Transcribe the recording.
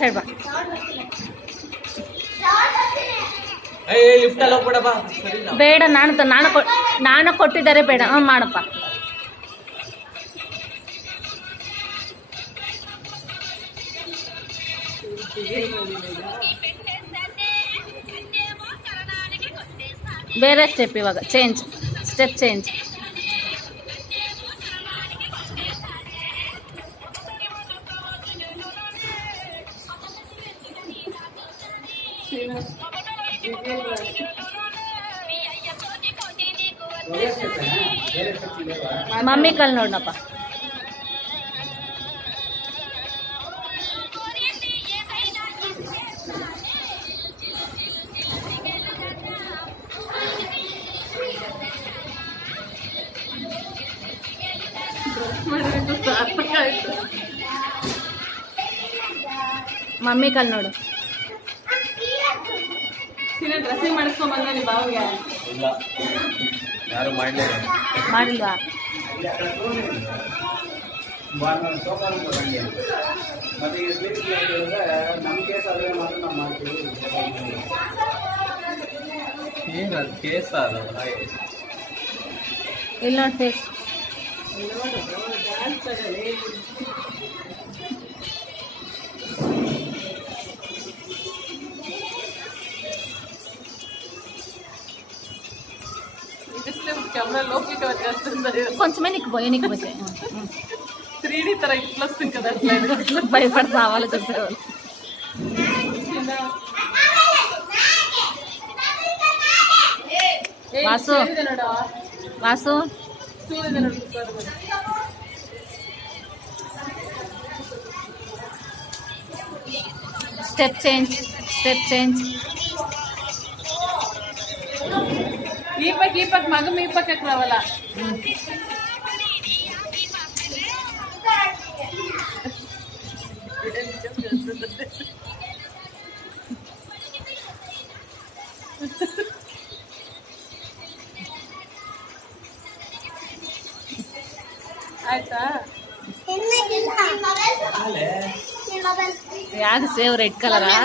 Side ಬಾ. ಬೇಡ, ನಾನು ಕೊಟ್ಟಿದ್ದಾರೆ, ಬೇಡ. ಮಾಡಪ್ಪ. ಬೇರೆ ಸ್ಟೆಪ್ ಇವಾಗ ಚೇಂಜ್, ಸ್ಟೆಪ್ ಚೇಂಜ್. ಮಮ್ಮಿ ಕಲ್ ನೋಡಪ್ಪ. ಮಮ್ಮಿ ಕಲ್ ನೋಡು. ಡ್ರೆಸ್ಸಿಂಗ್ ಮಾಡಿಸ್ಕೊಂಡ್ ಬಂದ ನಿಮ್ಮ ಬಾವಿಗೆ ಯಾರು ಮಾಡಿಲ್ವಾ? ಇಲ್ಲ ನೋಡಿ ಫೇಸ್. కొంచెం ఎనికి పోయి 3D ತರ ఇట్లా వస్తుంది కదా, భయపడి రావాలి చూసేవాళ్ళు. Vasu Vasu step change, step change. ಈ ಪಕ್ಕ ಮಗ ಈ ಪಕ್ಕಕ್ಕೆ ರಾವಲ್ಲ. ಆಯ್ತಾ? ಯಾಕೆ ಸೇವ್ ರೆಡ್ ಕಲರಾ?